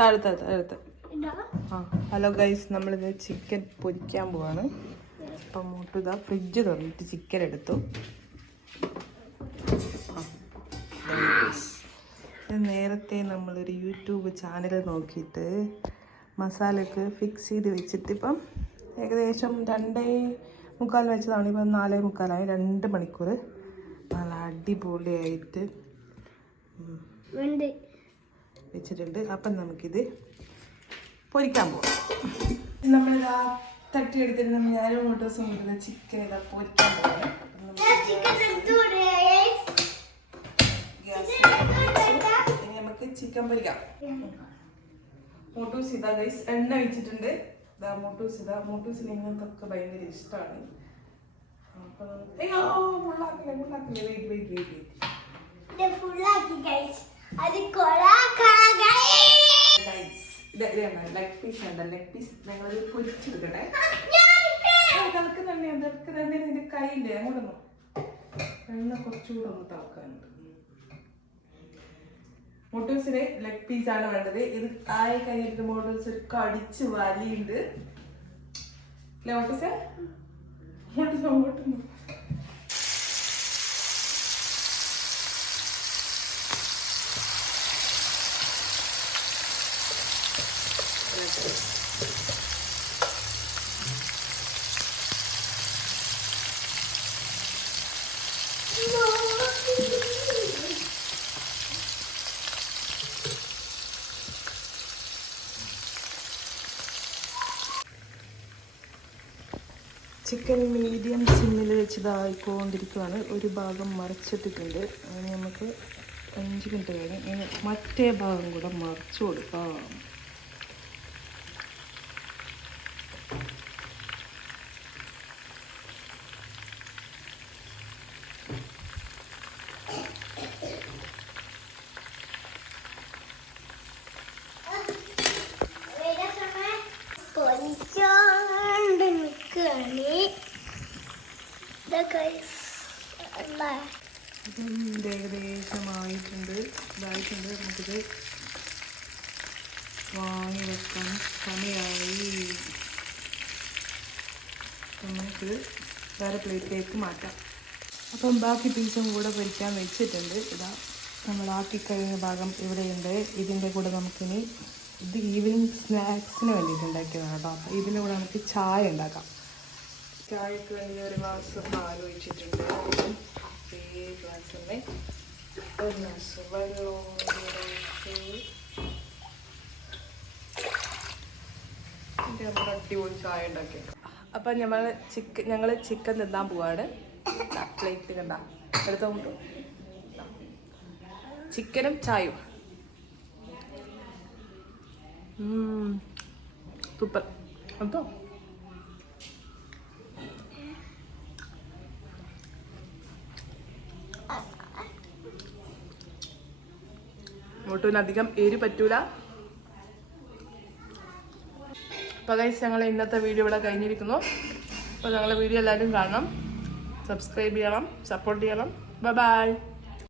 താഴത്തെ താഴത്തെ ആ ഹലോ ഗൈസ് നമ്മളിത് ചിക്കൻ പൊരിക്കാൻ പോവാണ്. അപ്പം മോട്ടു ഇതാ ഫ്രിഡ്ജ് തുറന്നിട്ട് ചിക്കൻ എടുത്തു. നേരത്തെ നമ്മളൊരു യൂട്യൂബ് ചാനൽ നോക്കിയിട്ട് മസാലയൊക്കെ ഫിക്സ് ചെയ്ത് വെച്ചിട്ട് ഇപ്പം ഏകദേശം രണ്ടേ മുക്കാൽ വെച്ചതാണ്. ഇപ്പം നാലേ മുക്കാലായി രണ്ട് മണിക്കൂർ നല്ല അടിപൊളിയായിട്ട്. വെച്ചിട്ടുണ്ട്. അപ്പം നമുക്കിത് പൊരിക്കാൻ പോകാം നമ്മളിതാ തട്ടിയെടുത്തിട്ട് നമ്മൾ ഞാനും ദിവസം കൊണ്ടുവന്ന ചിക്കൻ ഇതാ പൊരിക്കാൻ പോകാം നമുക്ക് ചിക്കൻ പൊരിക്കാം. മോട്ടൂസ് ഇതാ ഗൈസ് എണ്ണ വെച്ചിട്ടുണ്ട്. ഇതാ മോട്ടൂസ് ഇതാ മോട്ടൂസിന് ഇങ്ങനത്തൊക്കെ ഭയങ്കര ഇഷ്ടമാണ് അയ്യോ മുള്ളാക്കില്ലേ മുള്ളാക്കില്ലേ വെയിറ്റ് അത് ഇത് ലെഗ് പീസ് ഉണ്ട് ലെഗ് പീസ് ഞങ്ങളത് പൊരിച്ചെടുക്കട്ടെ. അതൊക്കെ തന്നെ അതൊക്കെ തന്നെ നിന്റെ കയ്യില്ലേ അങ്ങോട്ടൊന്നും എണ്ണ കുറച്ചുകൂടെ ഒന്ന് തിളക്കാനുണ്ട്. മോട്ടോസിന് ലെഗ് പീസ് ആണ് വേണ്ടത്. ഇത് ആയി കഴിഞ്ഞിട്ട് മോട്ടോസ് ഒരു കടിച്ച് വലിയുണ്ട്. അല്ലേ മോട്ടോസ് മോട്ടോസ് അങ്ങോട്ടും ചിക്കൻ മീഡിയം സിമ്മിൽ വെച്ച് ഇതായിക്കൊണ്ടിരിക്കുകയാണ് ഒരു ഭാഗം മറിച്ചിട്ടിട്ടുണ്ട്. അങ്ങനെ നമുക്ക് അഞ്ച് മിനിറ്റ് കഴിഞ്ഞ് മറ്റേ ഭാഗം കൂടെ മറിച്ചു കൊടുക്കാം. പൊരിച്ചോണ്ട് നിൽക്കുകയാണ് ഇതും ഏകദേശമായിട്ടുണ്ട്? ഇതായിട്ടുണ്ട്. നമുക്കിത് വാങ്ങി വെക്കാൻ സമയമായി നമുക്ക് വേറെ പ്ലേറ്റിലേക്ക് മാറ്റാം. അപ്പം ബാക്കി പീസും കൂടെ പൊരിക്കാൻ വെച്ചിട്ടുണ്ട്. ഇതാ നമ്മൾ ആക്കി കഴിഞ്ഞ ഭാഗം ഇവിടെയുണ്ട്. ഇതിന്റെ കൂടെ നമുക്കിനി ഇത് ഈവനിങ് സ്നാക്സിന് വേണ്ടിയിട്ട് ഉണ്ടാക്കിയതാണ് കേട്ടോ. അപ്പോൾ ഇതിന്റെ കൂടെ നമുക്ക് ചായ ഉണ്ടാക്കാം. ചായക്ക് വേണ്ടി ഒരു ഗ്ലാസ് പാൽ ഒഴിച്ചിട്ടുണ്ട്. ഈ ഗ്ലാസ്സിന് ഒരു ഗ്ലാസ് വെള്ളവും നമ്മൾ അടിപൊളി ചായ ഉണ്ടാക്കിയത് അപ്പം ഞങ്ങൾ ചിക്കൻ ഞങ്ങൾ ചിക്കൻ തിന്നാൻ പോവാണ്. പ്ലേറ്റ് കണ്ട. എടുത്തോണ്ടോ ചിക്കനും ചായയും. സൂപ്പർ ഒട്ടും അധികം എരി പറ്റൂല. അപ്പോൾ ഗൈസ് ഞങ്ങൾ ഇന്നത്തെ വീഡിയോ ഇവിടെ കഴിഞ്ഞിരിക്കുന്നു. അപ്പോൾ ഞങ്ങളെ വീഡിയോ എല്ലാവരും കാണണം. സബ്സ്ക്രൈബ് ചെയ്യണം സപ്പോർട്ട് ചെയ്യണം. Bye bye